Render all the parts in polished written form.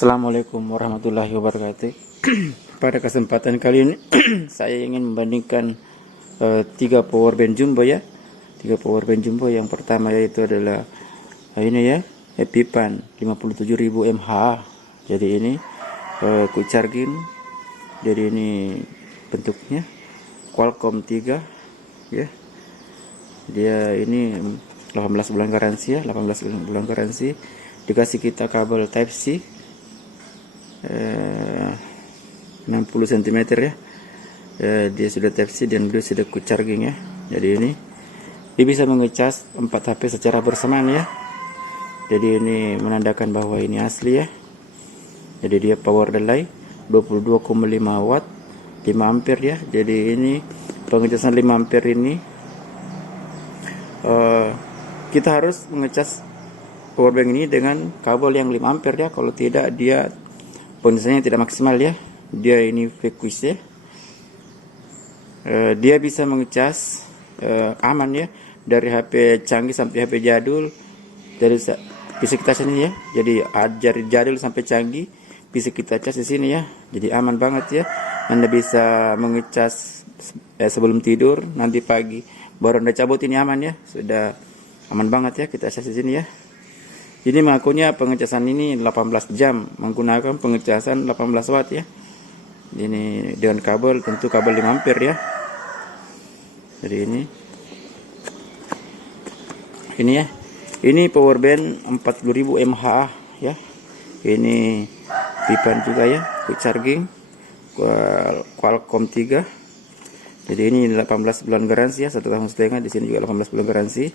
Assalamualaikum warahmatullahi wabarakatuh. Pada kesempatan kali ini saya ingin membandingkan tiga power bank jumbo ya. Tiga power bank jumbo. Yang pertama yaitu adalah ini ya, Epipan 57.000 mAh. Jadi ini quick charging. Jadi ini bentuknya Qualcomm 3 ya. Dia ini 18 bulan garansi ya, 18 bulan garansi. Dikasih kita kabel Type C 60 cm ya. Dia sudah Type C dan beliau sudah quick charging ya. Jadi ini dia bisa mengecas 4 HP secara bersamaan ya. Jadi ini menandakan bahwa ini asli ya. Jadi dia power delay 22,5 watt 5 ampere ya. Jadi ini pengecasan 5 ampere ini kita harus mengecas powerbank ini dengan kabel yang 5 ampere ya. Kalau tidak dia penggunanya tidak maksimal ya. Dia ini Vequis ya. Dia bisa mengecas aman ya, dari HP canggih sampai HP jadul. Dari bisa kita sini ya. Jadi dari jadul sampai canggih bisa kita cas di sini ya. Jadi aman banget ya. Anda bisa mengecas sebelum tidur, nanti pagi baru Anda cabut, ini aman ya. Sudah aman banget ya, kita cas di sini ya. Jadi mengakunya pengecasan ini 18 jam menggunakan pengecasan 18 watt ya. Ini dengan kabel, tentu kabel 5 ampere ya. Jadi ini ya. Ini power bank 40.000 mAh ya. Ini Epipan juga ya, quick charging Qualcomm 3. Jadi ini 18 bulan garansi ya, 1,5 tahun. Di sini juga 18 bulan garansi.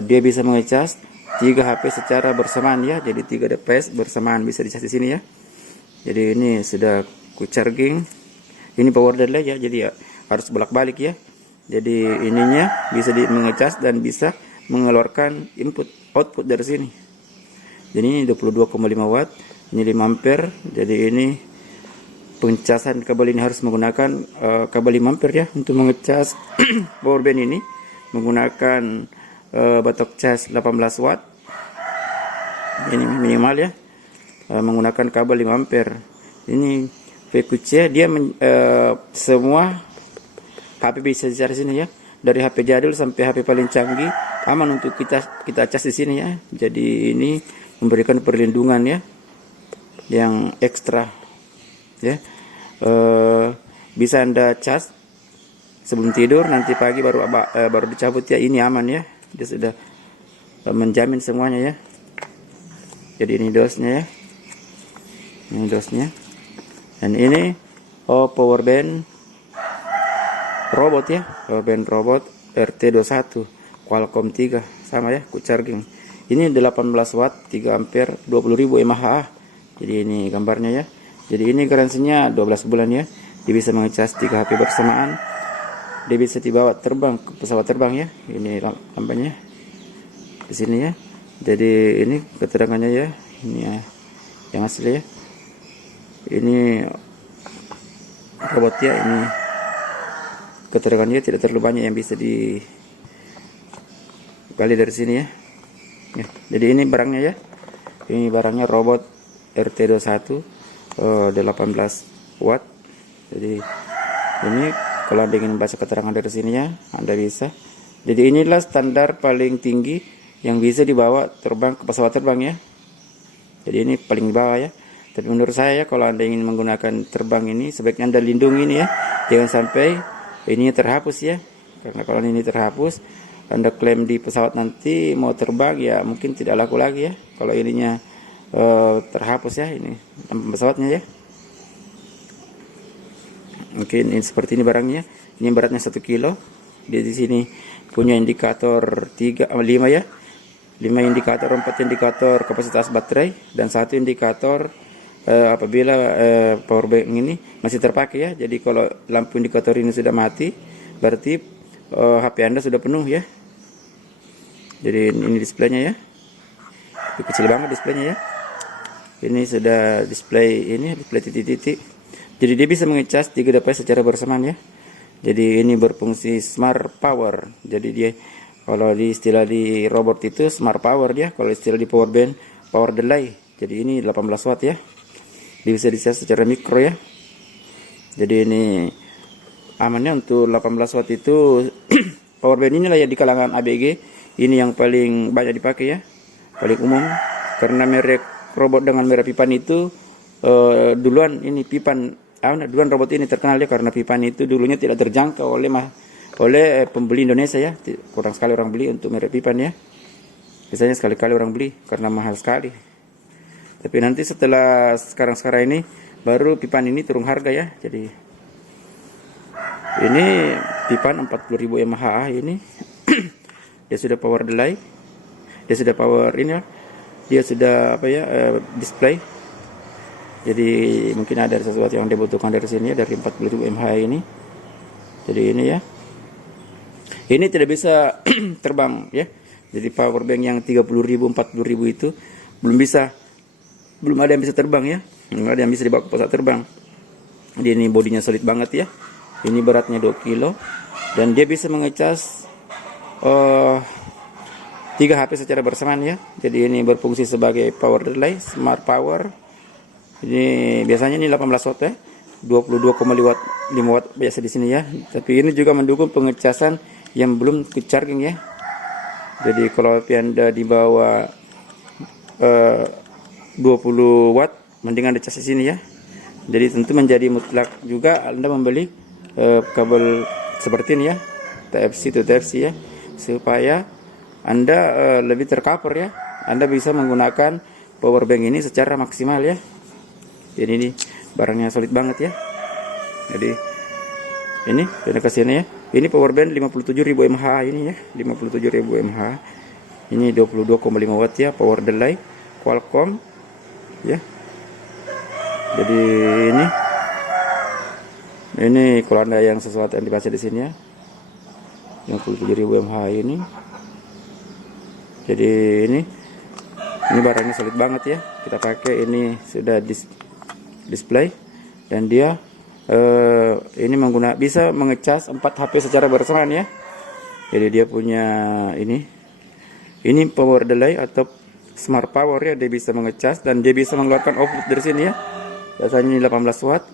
Dia bisa mengecas 3 HP secara bersamaan ya. Jadi 3 DPS bersamaan bisa dicas di sini ya. Jadi ini sudah quick charging. Ini power delay ya. Jadi ya harus bolak-balik ya. Jadi ininya bisa mengecas dan bisa mengeluarkan input output dari sini. Jadi ini 22,5 watt, ini 5 ampere. Jadi ini pengecasan kabel ini harus menggunakan kabel 5 ampere ya untuk mengecas power bank ini menggunakan batok cas 18 watt. Ini minimal ya, menggunakan kabel 5 ampere. Ini Vequis ya, dia semua HP bisa di sini ya, dari HP jadul sampai HP paling canggih aman untuk kita cas di sini ya. Jadi ini memberikan perlindungan ya yang ekstra ya. Bisa Anda cas sebelum tidur, nanti pagi baru dicabut ya. Ini aman ya, dia sudah menjamin semuanya ya. Jadi ini dosnya ya, ini dosnya. Dan ini power bank robot ya, power bank robot RT21 Qualcomm 3 sama ya, quick charging. Ini 18 watt 3 ampere 20.000 mAh. Jadi ini gambarnya ya. Jadi ini garansinya 12 bulan ya. Dia bisa mengecas 3 HP bersamaan. Dia bisa dibawa terbang ke pesawat terbang ya. Ini lampanya di sini ya. Jadi ini keterangannya ya. Ini ya, yang asli ya. Ini robot ya. Ini keterangannya tidak terlalu banyak yang bisa digali dari sini ya. Jadi ini barangnya ya. Ini barangnya robot RT21 18 watt. Jadi ini kalau Anda ingin baca keterangan dari sini ya, Anda bisa. Jadi inilah standar paling tinggi yang bisa dibawa terbang ke pesawat terbang ya. Jadi ini paling bawah ya. Tapi menurut saya kalau Anda ingin menggunakan terbang ini, sebaiknya Anda lindungi ini ya. Jangan sampai ini terhapus ya. Karena kalau ini terhapus, Anda klaim di pesawat nanti mau terbang ya mungkin tidak laku lagi ya. Kalau ininya terhapus ya, ini pesawatnya ya. Mungkin ini seperti ini barangnya. Ini beratnya 1 kilo. Dia di sini punya indikator 5 ya. 5 indikator, 4 indikator kapasitas baterai dan 1 indikator apabila power bank ini masih terpakai ya. Jadi kalau lampu indikator ini sudah mati, berarti HP Anda sudah penuh ya. Jadi ini displaynya ya. Ini kecil banget displaynya ya. Ini sudah display titik-titik. Jadi dia bisa mengecas 3 device secara bersamaan ya. Jadi ini berfungsi smart power. Jadi dia kalau di istilah di robot itu smart power dia, kalau istilah di power bank power delay. Jadi ini 18 watt ya. Dia bisa dicas secara mikro ya. Jadi ini amannya untuk 18 watt itu. Power bank inilah ya di kalangan ABG ini yang paling banyak dipakai ya, paling umum, karena merek robot dengan merek Pipan itu duluan ini Pipan duluan robot ini terkenal ya, karena Pipan itu dulunya tidak terjangkau oleh pembeli Indonesia ya, kurang sekali orang beli untuk merek Pipan ya, biasanya sekali-kali orang beli karena mahal sekali. Tapi nanti setelah sekarang ini baru Pipan ini turun harga ya. Jadi ini Pipan 40.000 mAh ini. Dia sudah power delay, dia sudah power ini, dia sudah display. Jadi mungkin ada sesuatu yang dibutuhkan dari sini ya, dari 40.000 mAh ini. Jadi ini ya, ini tidak bisa terbang ya. Jadi power bank yang 30.000 40.000 itu belum ada yang bisa terbang ya, belum ada yang bisa dibawa ke pesawat terbang. Jadi ini bodinya solid banget ya. Ini beratnya 2 kilo dan dia bisa mengecas 3 HP secara bersamaan ya. Jadi ini berfungsi sebagai power relay, smart power. Ini biasanya ini 18 watt ya, 22,5 watt biasa di sini ya. Tapi ini juga mendukung pengecasan yang belum ke charging ya. Jadi kalau Anda di bawah 20 watt mendingan dicas di sini ya. Jadi tentu menjadi mutlak juga Anda membeli kabel seperti ini ya, TFC to TFC ya, supaya Anda lebih tercover ya. Anda bisa menggunakan power bank ini secara maksimal ya. Jadi ini barangnya solid banget ya. Jadi ini sudah kasihnya ya. Ini power bank 57.000 mAh ini ya, 57.000 mAh. Ini 22,5 watt ya, power delay Qualcomm ya. Jadi ini kalau Anda yang sesuatu yang dibaca di sini ya, 57.000 mAh ini. Jadi ini barangnya solid banget ya. Kita pakai ini sudah display dan dia ini bisa mengecas 4 HP secara bersamaan ya. Jadi dia punya ini power delay atau smart power ya, dia bisa mengecas dan dia bisa mengeluarkan output dari sini ya. Biasanya ini 18 watt.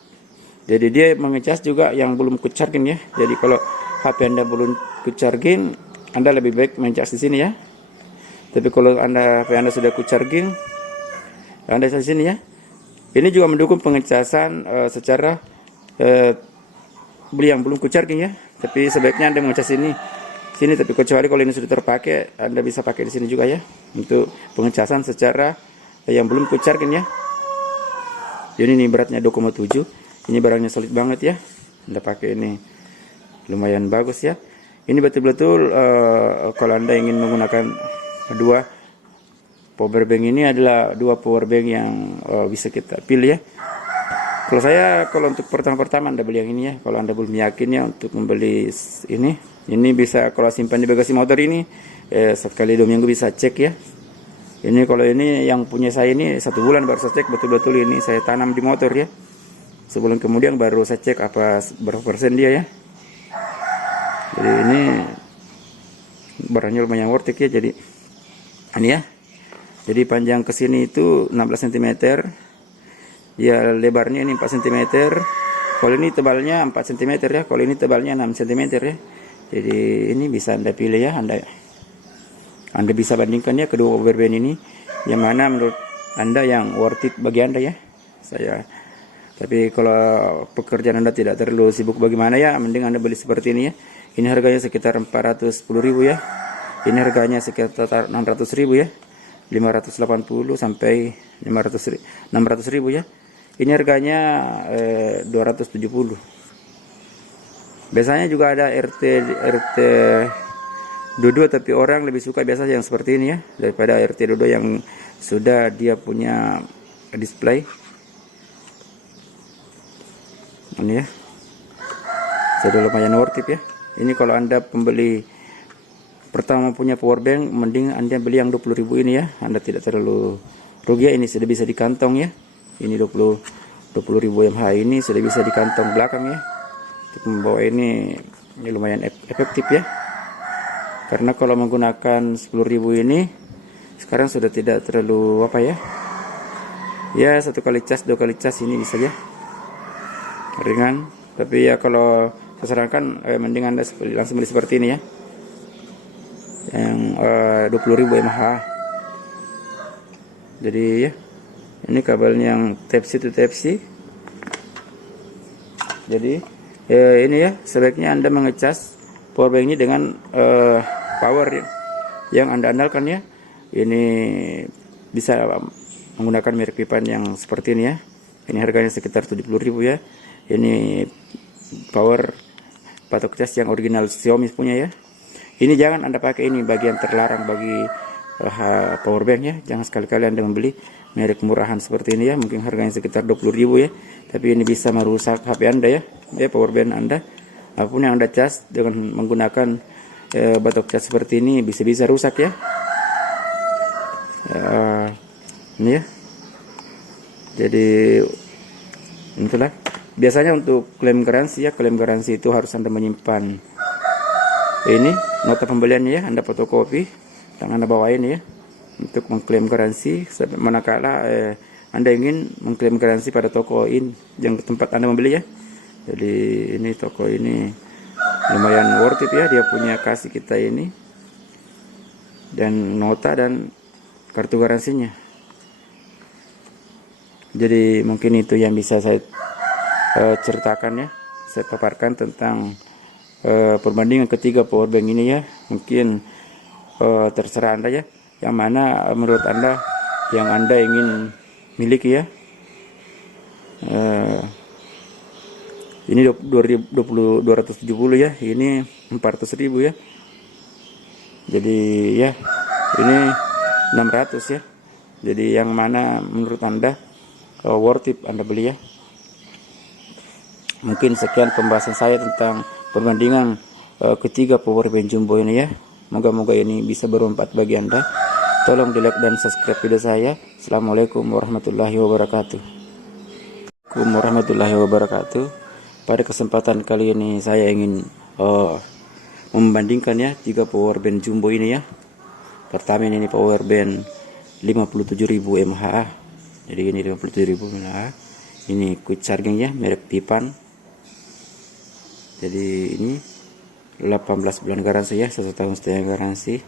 Jadi dia mengecas juga yang belum ke charging ya. Jadi kalau HP Anda belum ke charging, Anda lebih baik mengecas di sini ya. Tapi kalau HP Anda sudah ke charging, Anda di sini ya. Ini juga mendukung pengecasan secara beli yang belum ke charging ya. Tapi sebaiknya Anda mengecas sini. Tapi kecuali kalau ini sudah terpakai, Anda bisa pakai di sini juga ya untuk pengecasan secara yang belum ke charging ya. Jadi ini beratnya 2,7. Ini barangnya solid banget ya. Anda pakai ini lumayan bagus ya. Ini betul-betul kalau Anda ingin menggunakan dua power bank, ini adalah dua power bank yang bisa kita pilih ya. Kalau untuk pertama Anda beli yang ini ya. Kalau Anda belum yakin ya untuk membeli ini bisa kalau simpan di bagasi motor ini sekali 2 minggu bisa cek ya. Ini kalau ini yang punya saya ini 1 bulan baru saya cek betul-betul ini saya tanam di motor ya. Sebulan kemudian baru saya cek berapa persen dia ya. Jadi ini barangnya lumayan worth it ya. Jadi ini ya. Jadi panjang ke sini itu 16 cm. Ya lebarnya ini 4 cm. Kalau ini tebalnya 4 cm ya. Kalau ini tebalnya 6 cm ya. Jadi ini bisa Anda pilih ya. Anda bisa bandingkan ya kedua power bank ini, yang mana menurut Anda yang worth it bagi Anda ya. Tapi kalau pekerjaan Anda tidak terlalu sibuk bagaimana ya, mending Anda beli seperti ini ya. Ini harganya sekitar 410.000 ya. Ini harganya sekitar 600.000 ya. 580 sampai 600.000 ya. Ini harganya 270. Biasanya juga ada RT 22, tapi orang lebih suka biasa yang seperti ini ya daripada RT 22 yang sudah dia punya display. Ini ya, sudah lumayan worth it ya. Ini kalau Anda pembeli pertama punya power bank, mending Anda beli yang 20.000 ini ya. Anda tidak terlalu rugi ya. Ini sudah bisa di kantong ya. Ini 20.000 mAh ini sudah bisa di kantong belakang ya. Untuk membawa ini lumayan efektif ya. Karena kalau menggunakan 10.000 ini sekarang sudah tidak terlalu Ya, 1 kali cas, 2 kali cas ini bisa ya, ringan. Tapi ya kalau saya sarankan mending Anda langsung beli seperti ini ya, yang 20.000 mAh. Jadi ya, ini kabelnya yang Type C to Type C. Jadi ini ya, sebaiknya Anda mengecas powerbank ini dengan power yang Anda andalkan ya. Ini bisa menggunakan merek pipan yang seperti ini ya. Ini harganya sekitar 70.000 ya. Ini power patok cas yang original Xiaomi punya ya. Ini jangan Anda pakai, ini bagian terlarang bagi powerbank ya. Jangan sekali-kali Anda membeli merek murahan seperti ini ya, mungkin harganya sekitar 20.000 ya, tapi ini bisa merusak HP Anda ya, powerbank Anda. Apapun yang Anda cas dengan menggunakan batok cas seperti ini bisa rusak ya. Ini ya. Jadi itulah. Biasanya untuk klaim garansi ya, klaim garansi itu harus Anda menyimpan ini nota pembeliannya ya, Anda fotokopi, Anda bawa ini ya, untuk mengklaim garansi manakala Anda ingin mengklaim garansi pada toko ini yang tempat Anda membeli ya. Jadi ini toko ini lumayan worth it ya, dia punya kasih kita ini dan nota dan kartu garansinya. Jadi mungkin itu yang bisa saya ceritakan ya, saya paparkan tentang perbandingan ketiga powerbank ini ya. Mungkin terserah Anda ya, yang mana menurut Anda yang Anda ingin miliki ya. Ini 270 ya, ini 400.000 ya. Jadi ya, ini 600 ya. Jadi yang mana menurut Anda worth it Anda beli ya. Mungkin sekian pembahasan saya tentang perbandingan ketiga powerbank jumbo ini ya. Moga-moga ini bisa bermanfaat bagi Anda. Tolong di like dan subscribe video saya. Assalamualaikum warahmatullahi wabarakatuh. Pada kesempatan kali ini saya ingin membandingkan ya 3 powerbank jumbo ini ya. Pertama ini powerbank 57.000 mAh. Jadi ini 57.000 mAh. Ini quick charging ya, merek Tipan. Jadi ini 18 bulan garansi ya, 1,5 tahun garansi.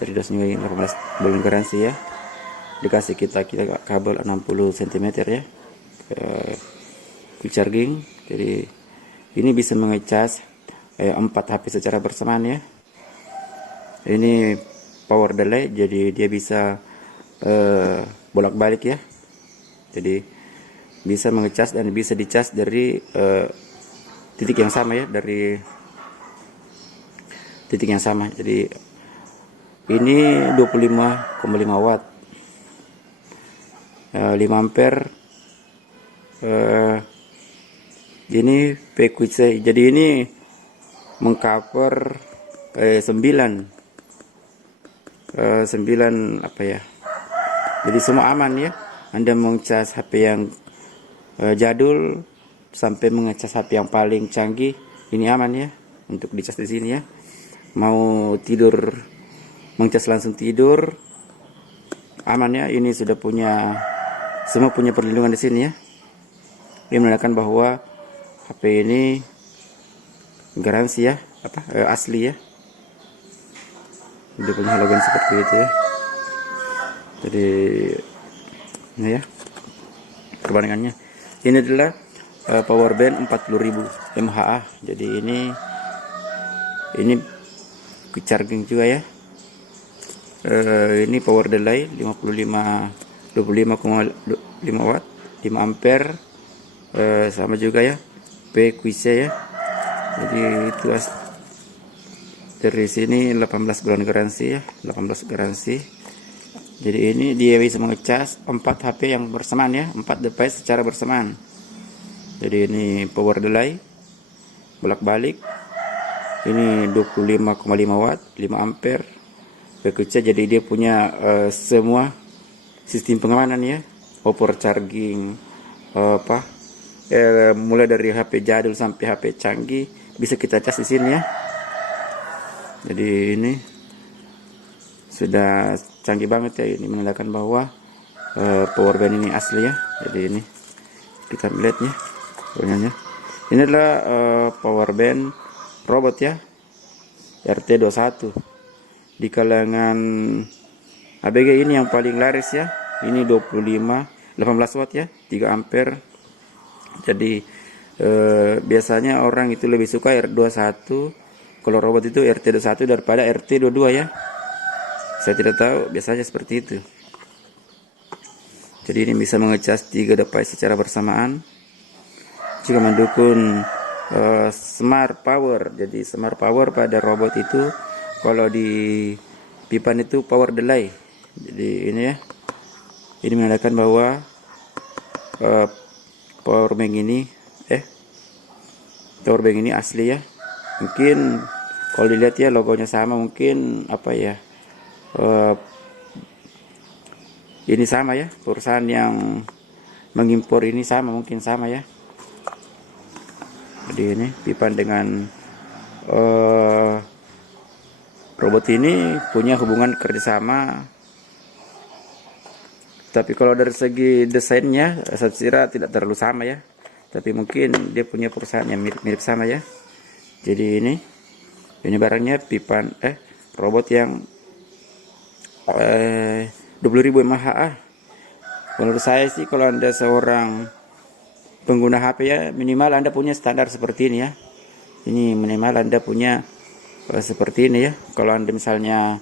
Terdasarkan 18 bulan garansi ya. Dikasih kita kabel 60 cm ya, quick charging. Jadi ini bisa mengecas 4 HP secara bersamaan ya. Ini power delay, jadi dia bisa bolak-balik ya. Jadi bisa mengecas dan bisa dicas dari titik yang sama ya, dari titik yang sama. Jadi ini 25,5 watt, 5 ampere. Ini PQC. Jadi ini mengcover 9 apa ya. Jadi semua aman ya. Anda mengecas HP yang jadul sampai mengecas HP yang paling canggih, ini aman ya untuk dicas di sini ya. Mau tidur mengecas langsung tidur aman ya. Ini sudah semua punya perlindungan di sini ya. Ini menandakan bahwa HP ini garansi ya, asli ya. Dia punya halogen seperti itu ya. Jadi ini ya perbandingannya. Ini adalah powerbank 40.000 mAh. Jadi ini quick charging juga ya. Ini power delay 25,5 watt, 5 ampere. Sama juga ya, PQC ya. Jadi itu dari sini 18 bulan garansi ya, 18 garansi. Jadi ini dia bisa mengecas 4 HP yang bersamaan ya, 4 device secara bersamaan. Jadi ini power delay bolak-balik. Ini 25,5 watt, 5 ampere. PQC, jadi dia punya semua sistem pengamanan ya, over charging mulai dari HP jadul sampai HP canggih bisa kita cas di sini ya. Jadi ini sudah canggih banget ya. Ini menandakan bahwa power band ini asli ya. Jadi ini kita lihatnya punyanya. Ini adalah power band robot ya, RT21. Di kalangan ABG ini yang paling laris ya. Ini 18 watt ya, 3 ampere. Jadi biasanya orang itu lebih suka R21 kalau robot itu RT21 daripada RT22 ya. Saya tidak tahu, biasanya seperti itu. Jadi ini bisa mengecas 3 device secara bersamaan. Juga mendukung smart power. Jadi smart power pada robot itu kalau di pipan itu power delay. Jadi ini ya. Ini menandakan bahwa power bank ini asli ya. Mungkin kalau dilihat ya logonya sama, mungkin apa ya, ini sama ya, perusahaan yang mengimpor ini sama, mungkin sama ya. Jadi ini pipan dengan robot ini punya hubungan kerjasama. Tapi kalau dari segi desainnya saya kira tidak terlalu sama ya. Tapi mungkin dia punya perusahaan yang mirip-mirip sama ya. Jadi ini barangnya pipan robot yang 20.000 mAh. Menurut saya sih kalau Anda seorang pengguna HP ya, minimal Anda punya standar seperti ini ya. Ini minimal Anda punya seperti ini ya. Kalau Anda misalnya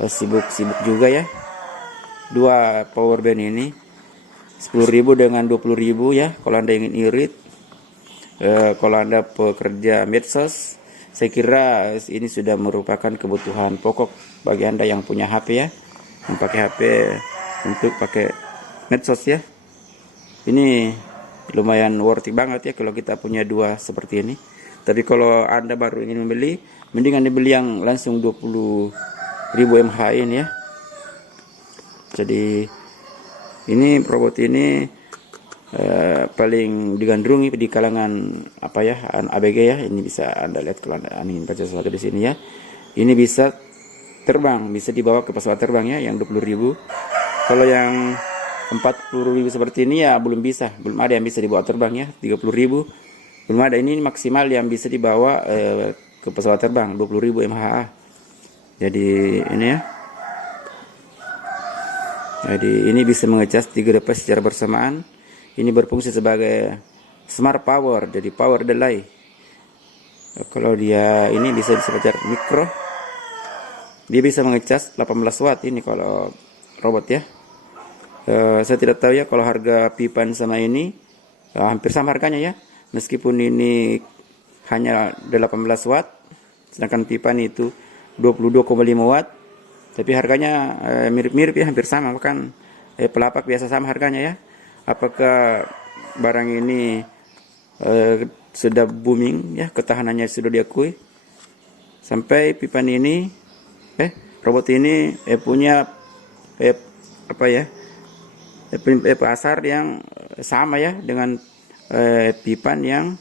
sibuk-sibuk juga ya. 2 power band ini 10.000 dengan 20.000 ya. Kalau Anda ingin irit, kalau Anda pekerja medsos, saya kira ini sudah merupakan kebutuhan pokok bagi Anda yang punya HP ya, yang pakai HP untuk pakai medsos ya. Ini lumayan worthy banget ya kalau kita punya 2 seperti ini. Tapi kalau Anda baru ingin membeli, mending Anda beli yang langsung 20.000 mAh ini ya. Jadi ini robot ini paling digandrungi di kalangan apa ya, ABG ya. Ini bisa Anda lihat kalau Anda ingin baca sesuatu di sini ya. Ini bisa terbang, bisa dibawa ke pesawat terbang ya, yang 20.000. Kalau yang 40.000 seperti ini ya belum ada yang bisa dibawa terbang ya. 30.000 belum ada. Ini maksimal yang bisa dibawa ke pesawat terbang 20.000 mAh. Jadi ini ya. Jadi ini bisa mengecas 3 device secara bersamaan. Ini berfungsi sebagai smart power, jadi power delay. Kalau dia ini bisa disebut mikro, dia bisa mengecas 18 watt ini kalau robot ya. Saya tidak tahu ya kalau harga pipan sama ini hampir sama harganya ya. Meskipun ini hanya 18 watt, sedangkan pipan itu 22,5 watt. Tapi harganya mirip-mirip ya, hampir sama. Bahkan pelapak biasa sama harganya ya. Apakah barang ini sudah booming ya, ketahanannya sudah diakui. Sampai pipan ini robot ini punya pasar yang sama ya dengan pipan yang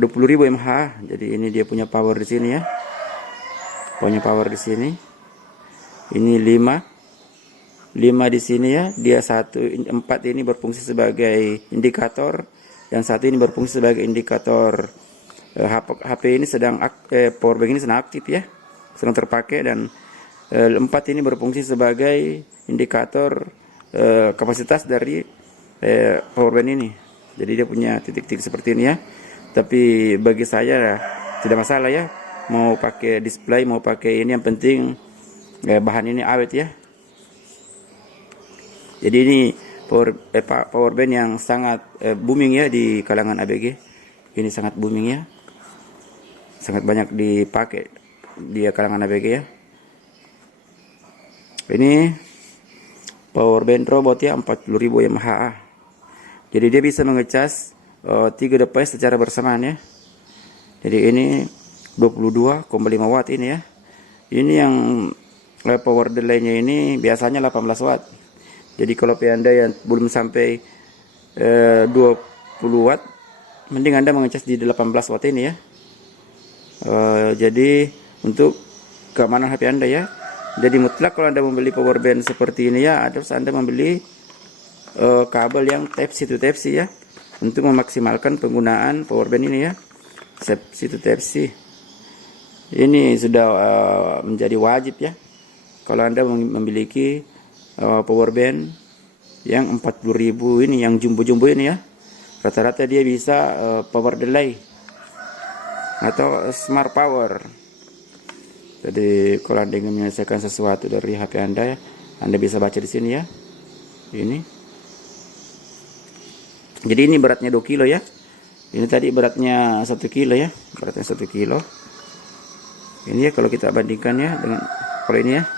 20.000 mAh. Jadi ini dia punya power di sini ya. Punya power di sini. Ini 5 di sini ya. Dia 4 ini berfungsi sebagai indikator, yang 1 ini berfungsi sebagai indikator HP ini sedang power bank ini sedang aktif ya, sedang terpakai. Dan 4 ini berfungsi sebagai indikator kapasitas dari power bank ini. Jadi dia punya titik-titik seperti ini ya. Tapi bagi saya tidak masalah ya, mau pakai display mau pakai ini, yang penting bahan ini awet ya. Jadi ini power band yang sangat booming ya di kalangan ABG. Ini sangat booming ya, sangat banyak dipakai di kalangan ABG ya. Ini power band robot ya, 40.000 mAh. Jadi dia bisa mengecas 3 device secara bersamaan ya. Jadi ini 22,5 watt ini ya. Ini yang power delay-nya ini biasanya 18 watt. Jadi kalau Anda yang belum sampai 20 watt, mending Anda mengecas di 18 watt ini ya. Jadi untuk keamanan HP Anda ya, Jadi mutlak kalau Anda membeli power bank seperti ini ya, harus Anda membeli kabel yang Type C to Type C ya, untuk memaksimalkan penggunaan power bank ini ya. Type C to Type C ini sudah menjadi wajib ya kalau Anda memiliki power bank yang 40.000 ini, yang jumbo-jumbo ini ya. Rata-rata dia bisa power delay atau smart power. Jadi kalau Anda ingin menyelesaikan sesuatu dari HP Anda ya, Anda bisa baca di sini ya. Ini. Jadi ini beratnya 2 kilo ya. Ini tadi beratnya 1 kilo ya. Beratnya 1 kilo. Ini ya kalau kita bandingkan ya dengan kalau ini ya.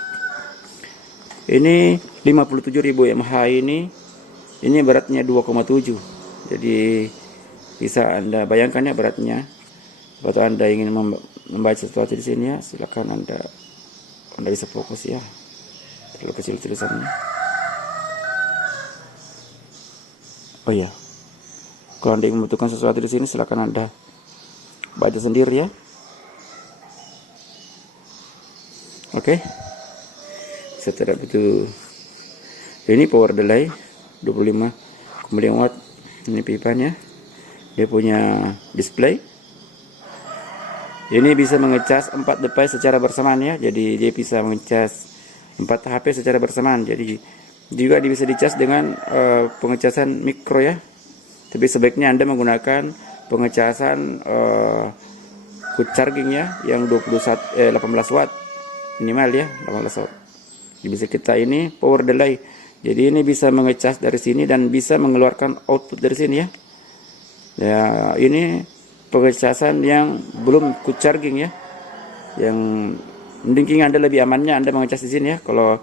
Ini 57.000 mAh ini beratnya 2,7. Jadi bisa Anda bayangkan ya beratnya. Waktu Anda ingin membaca sesuatu di sini ya, silakan Anda bisa fokus ya. Terlalu kecil tulisannya. Oh iya. Kalau Anda ingin membutuhkan sesuatu di sini, silakan Anda baca sendiri ya. Oke. Setelah itu ini power delay 25,5 watt. Ini pipanya. Dia punya display. Ini bisa mengecas 4 device secara bersamaan ya. Jadi dia bisa mengecas 4 HP secara bersamaan. Jadi juga bisa dicas dengan pengecasan mikro ya. Tapi sebaiknya Anda menggunakan pengecasan quick charging ya, yang 18 watt minimal ya, 18 watt. Jadi bisa kita ini power delay. Jadi ini bisa mengecas dari sini dan bisa mengeluarkan output dari sini ya. Ya, ini pengecasan yang belum quick charging ya. Yang mending Anda lebih amannya Anda mengecas di sini ya. Kalau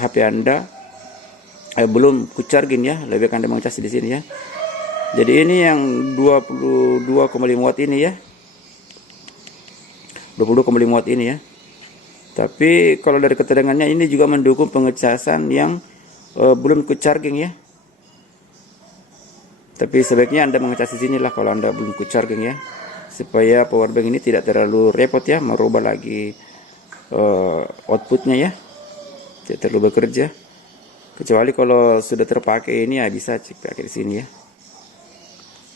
HP Anda belum quick charging ya, lebih baik Anda mengecas di sini ya. Jadi ini yang 22,5 watt ini ya. 22,5 watt ini ya. Tapi kalau dari keterangannya ini juga mendukung pengecasan yang belum quick charging ya. Tapi sebaiknya Anda mengecas di sini lah kalau Anda belum quick charging ya, supaya power bank ini tidak terlalu repot ya merubah lagi outputnya ya, tidak terlalu bekerja. Kecuali kalau sudah terpakai ini ya bisa cek pakai di sini ya.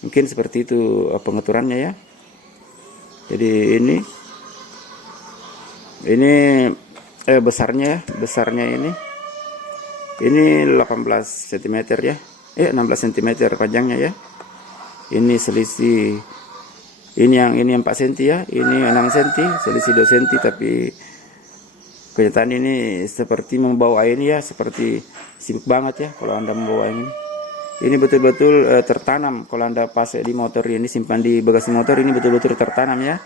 Mungkin seperti itu pengaturannya ya. Jadi ini besarnya ini 18 cm ya, 16 cm panjangnya ya. Ini selisih ini yang 4 cm ya, ini 6 cm, selisih 2 cm. Tapi kenyataan ini seperti membawa ini ya, seperti sibuk banget ya kalau Anda membawa ini betul-betul tertanam. Kalau Anda pasang di motor ini, simpan di bagasi motor, ini betul-betul tertanam ya.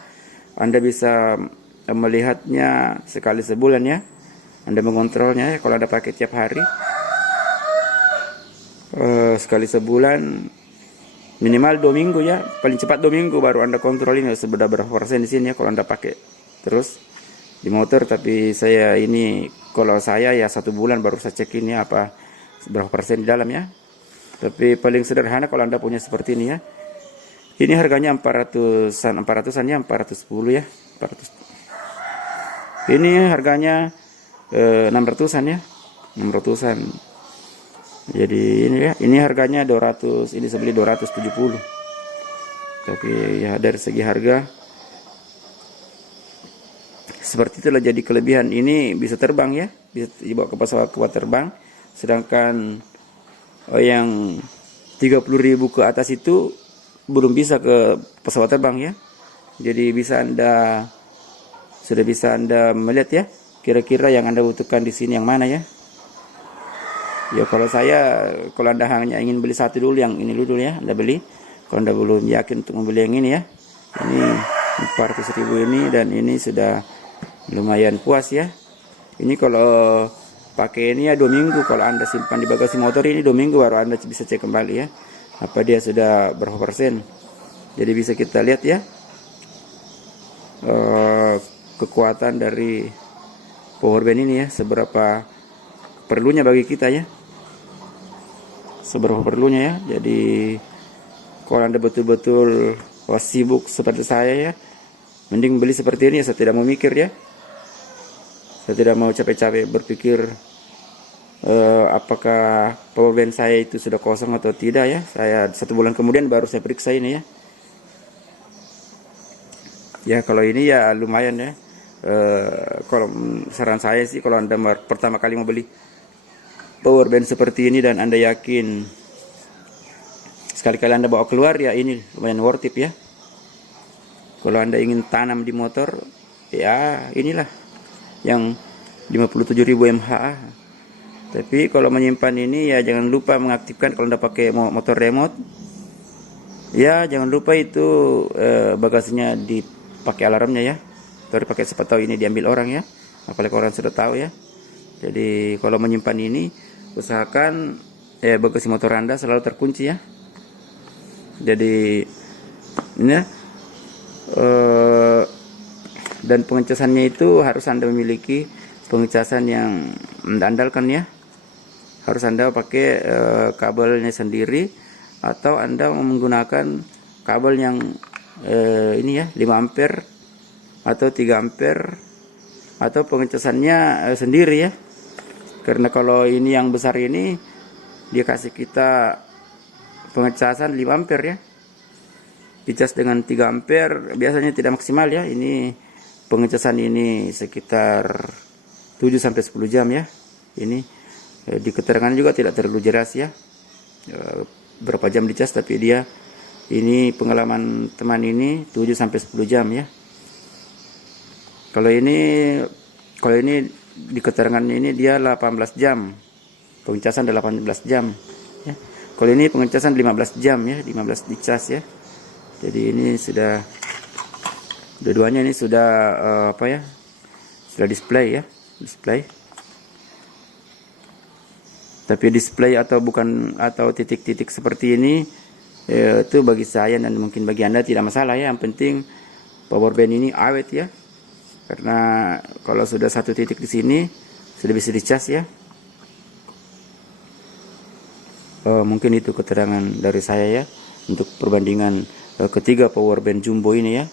Anda bisa melihatnya sekali sebulan ya. Anda mengontrolnya ya, kalau Anda pakai tiap hari. Sekali sebulan, minimal 2 minggu ya, paling cepat 2 minggu baru Anda kontrol ini sudah berapa persen di sini ya kalau Anda pakai terus di motor. Tapi saya ini, kalau saya ya 1 bulan baru saya cek ini apa berapa persen di dalam ya. Tapi paling sederhana kalau Anda punya seperti ini ya. Ini harganya 400-an ya, 410 ya, 400. Ini harganya 600-an ya, 600-an. Jadi ini ya, ini harganya 200, ini saya beli 270. Tapi ya dari segi harga seperti itulah. Jadi kelebihan ini bisa terbang ya, bisa dibawa ke pesawat terbang. Sedangkan yang 30.000 ke atas itu belum bisa ke pesawat terbang ya. Jadi sudah bisa Anda melihat ya, kira-kira yang Anda butuhkan di sini yang mana ya. Ya kalau Anda hanya ingin beli satu dulu, yang ini dulu ya Anda beli. Kalau Anda belum yakin untuk membeli yang ini ya, ini 400.000 ini, dan ini sudah lumayan puas ya. Ini kalau pakai ini ya 2 minggu. Kalau Anda simpan di bagasi motor ini 2 minggu baru Anda bisa cek kembali ya, apa dia sudah berapa persen. Jadi bisa kita lihat ya kekuatan dari power bank ini ya, seberapa perlunya bagi kita ya, seberapa perlunya ya. Jadi kalau Anda betul-betul sibuk seperti saya ya, mending beli seperti ini ya. Saya tidak mau mikir ya, Saya tidak mau capek-capek berpikir apakah power bank saya itu sudah kosong atau tidak ya. Saya 1 bulan kemudian baru saya periksa ini ya. Ya kalau ini ya lumayan ya. Kalau saran saya sih, kalau Anda pertama kali mau beli power bank seperti ini dan Anda yakin sekali-kali Anda bawa keluar, ya ini lumayan worth it ya. Kalau Anda ingin tanam di motor, ya inilah yang 57.000 mAh. Tapi kalau menyimpan ini ya jangan lupa mengaktifkan kalau Anda pakai motor remote. Ya jangan lupa itu bagasinya dipakai alarmnya ya. Atau dipakai siapa tahu ini diambil orang ya. Apalagi orang sudah tahu ya. Jadi kalau menyimpan ini usahakan bagasi motor Anda selalu terkunci ya. Jadi ini ya, dan pengecasannya itu harus Anda memiliki pengecasan yang andalkan ya. Harus Anda pakai kabelnya sendiri, atau Anda menggunakan kabel yang ini ya 5 ampere atau 3 ampere, atau pengecasannya sendiri ya. Karena kalau ini yang besar ini dia kasih kita pengecasan 5 ampere ya. Dicas dengan 3 ampere biasanya tidak maksimal ya. Ini pengecasan ini sekitar 7 sampai 10 jam ya. Ini di keterangan juga tidak terlalu jelas ya berapa jam dicas, tapi dia ini pengalaman teman ini 7 sampai 10 jam ya. Kalau ini di keterangan ini dia 18 jam. Pengecasan 18 jam ya. Kalau ini pengecasan 15 jam ya, 15 dicas ya. Jadi ini sudah dua-duanya ini sudah apa ya? Sudah display ya, display. Tapi display atau bukan, atau titik-titik seperti ini itu bagi saya dan mungkin bagi Anda tidak masalah ya. Yang penting power bank ini awet ya. Karena kalau sudah 1 titik di sini sudah bisa dicas ya. Mungkin itu keterangan dari saya ya untuk perbandingan ketiga power bank jumbo ini ya.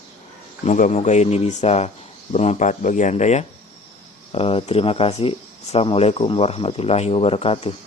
Moga-moga ini bisa bermanfaat bagi Anda ya. Terima kasih. Assalamualaikum warahmatullahi wabarakatuh.